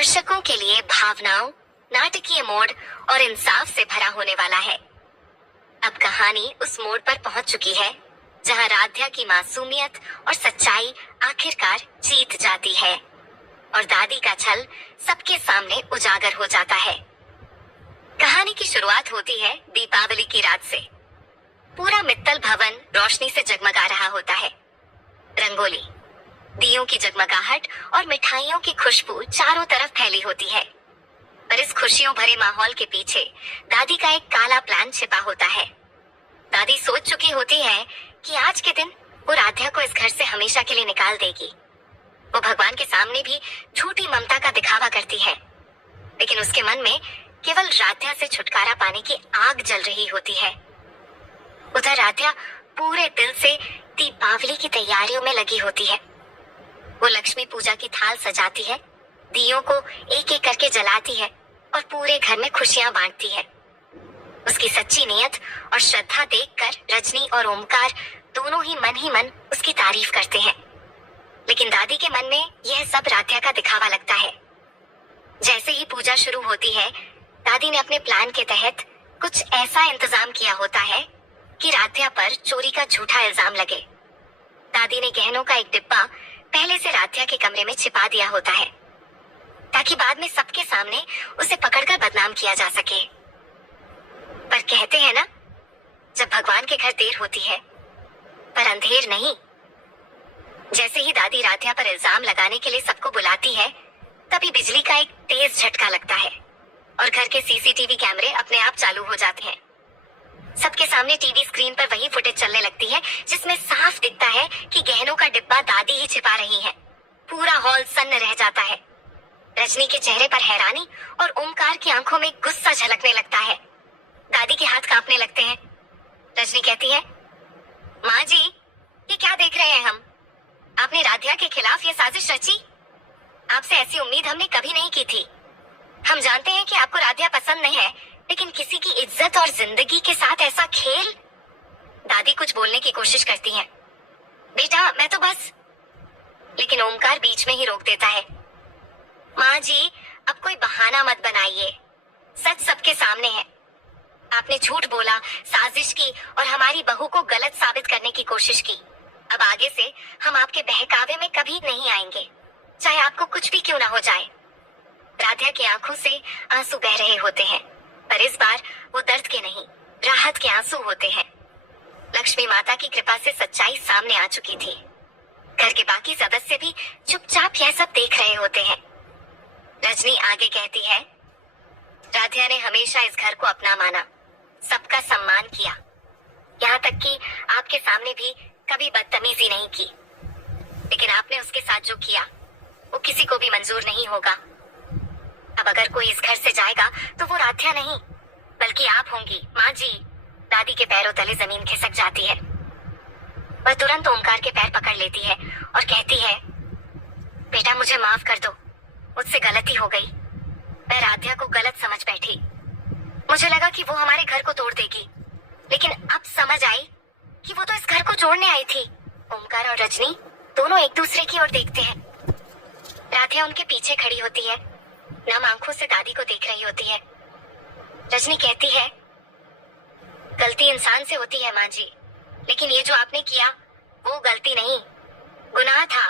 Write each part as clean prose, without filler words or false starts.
दर्शकों के लिए भावनाओं, नाटकीय मोड़ और इंसाफ से भरा होने वाला है। अब कहानी उस मोड़ पर पहुंच चुकी है जहां राध्या की मासूमियत और सच्चाई आखिरकार जीत जाती है और दादी का छल सबके सामने उजागर हो जाता है। कहानी की शुरुआत होती है दीपावली की रात से। पूरा मित्तल भवन रोशनी से जगमगा रहा होता है। रंगोली, दियों की जगमगाहट और मिठाइयों की खुशबू चारों तरफ फैली होती है। पर इस खुशियों भरे माहौल के पीछे दादी का एक काला प्लान छिपा होता है। दादी सोच चुकी होती है कि आज के दिन वो राध्या को इस घर से हमेशा के लिए निकाल देगी। वो भगवान के सामने भी झूठी ममता का दिखावा करती है, लेकिन उसके मन में केवल राध्या से छुटकारा पाने की आग जल रही होती है। उधर राध्या पूरे दिल से दीपावली की तैयारियों में लगी होती है। वो लक्ष्मी पूजा की थाल सजाती है, दियों को एक एक करके जलाती है और पूरे घर में खुशियां बांटती है। उसकी सच्ची नियत और श्रद्धा देखकर रजनी और ओमकार दोनों ही मन उसकी तारीफ करते हैं। लेकिन दादी के मन में यह सब राध्या का दिखावा लगता है। जैसे ही पूजा शुरू होती है, दादी ने अपने प्लान के तहत कुछ ऐसा इंतजाम किया होता है कि राध्या पर चोरी का झूठा इल्जाम लगे। दादी ने गहनों का एक डिब्बा पहले से राध्या के कमरे में छिपा दिया होता है, ताकि बाद में सबके सामने उसे पकड़कर बदनाम किया जा सके। पर कहते हैं ना, जब भगवान के घर देर होती है पर अंधेर नहीं। जैसे ही दादी राध्या पर इल्जाम लगाने के लिए सबको बुलाती है, तभी बिजली का एक तेज झटका लगता है और घर के सीसीटीवी कैमरे अपने आप चालू हो जाते हैं। सबके सामने टीवी स्क्रीन पर वही फुटेज चलने लगती है जिसमें साफ दिखता है कि गहनों का डिब्बा दादी ही छिपा रही है। पूरा हॉल सन्न रह जाता है। रजनी के चेहरे पर हैरानी और ओमकार की आंखों में गुस्सा झलकने लगता है। दादी के हाथ कांपने लगते हैं। रजनी कहती है, माँ जी, ये क्या देख रहे हैं हम? आपने राध्या के खिलाफ ये साजिश रची? आपसे ऐसी उम्मीद हमने कभी नहीं की थी। हम जानते हैं कि आपको राध्या पसंद नहीं है, लेकिन किसी की इज्जत और जिंदगी के साथ ऐसा खेल। दादी कुछ बोलने की कोशिश करती हैं। बेटा, मैं तो बस। लेकिन ओमकार बीच में ही रोक देता है। माँ जी, अब कोई बहाना मत बनाइए। सच सबके सामने है। आपने झूठ बोला, साजिश की और हमारी बहू को गलत साबित करने की कोशिश की। अब आगे से हम आपके बहकावे में कभी नहीं आएंगे, चाहे आपको कुछ भी क्यों ना हो जाए। राध्या की आंखों से आंसू बह रहे होते हैं, पर इस बार वो दर्द के नहीं, राहत के आंसू होते हैं। लक्ष्मी माता की कृपा से सच्चाई सामने आ चुकी थी। घर के बाकी सदस्य भी चुपचाप यह सब देख रहे होते हैं। रजनी आगे कहती है, राध्या ने हमेशा इस घर को अपना माना, सबका सम्मान किया, यहाँ तक कि आपके सामने भी कभी बदतमीजी नहीं की। लेकिन आपने उसके साथ जो किया वो किसी को भी मंजूर नहीं होगा। अब अगर कोई इस घर से जाएगा तो वो राध्या नहीं, बल्कि आप होंगी। माँ जी, दादी के पैरों तले जमीन खिसक जाती है। वह तुरंत ओमकार के पैर पकड़ लेती है और कहती है, बेटा, मुझे माफ कर दो, मुझसे गलती हो गई। मैं राध्या को गलत समझ बैठी। मुझे लगा कि वो हमारे घर को तोड़ देगी, लेकिन अब समझ आई कि वो तो इस घर को जोड़ने आई थी। ओमकार और रजनी दोनों एक दूसरे की ओर देखते हैं। राध्या उनके पीछे खड़ी होती है, नम आंखों से दादी को देख रही होती है। रजनी कहती है, गलती इंसान से होती है माँ जी, लेकिन ये जो आपने किया वो गलती नहीं, गुनाह था।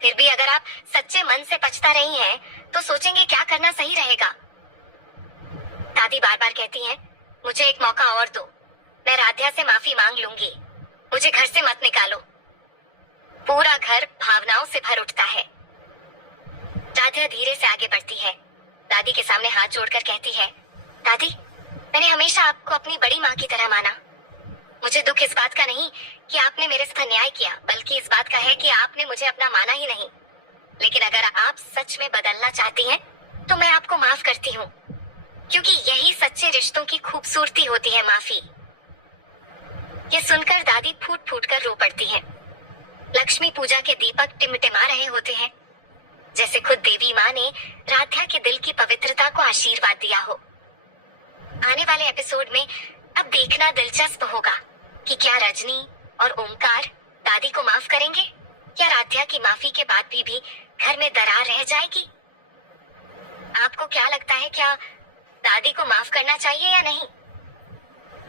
फिर भी अगर आप सच्चे मन से पछता रही हैं, तो सोचेंगे क्या करना सही रहेगा। दादी बार बार कहती हैं, मुझे एक मौका और दो, मैं राध्या से माफी मांग लूंगी, मुझे घर से मत निकालो। पूरा घर भावनाओं से भर उठता है। राध्या धीरे से आगे बढ़ती है, दादी के सामने हाथ जोड़कर कहती है, दादी, मैंने हमेशा आपको अपनी बड़ी माँ की तरह माना। मुझे दुख इस बात का नहीं कि आपने मेरे साथ अन्याय किया, बल्कि इस बात का है कि आपने मुझे अपना माना ही नहीं। लेकिन अगर आप सच में बदलना चाहती हैं, तो मैं आपको माफ करती हूँ, क्योंकि यही सच्चे रिश्तों की खूबसूरती होती है, माफी। ये सुनकर दादी फूट फूट कर रो पड़ती है। लक्ष्मी पूजा के दीपक टिमटिमा रहे होते हैं, जैसे खुद देवी माँ ने राध्या के दिल की पवित्रता को आशीर्वाद दिया हो। आने वाले एपिसोड में अब देखना दिलचस्प होगा कि क्या रजनी और ओमकार दादी को माफ करेंगे, या राध्या की माफी के बाद भी घर में दरार रह जाएगी। आपको क्या लगता है, क्या दादी को माफ करना चाहिए या नहीं?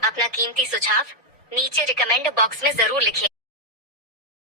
अपना कीमती सुझाव नीचे रिकमेंड बॉक्स में जरूर लिखिए।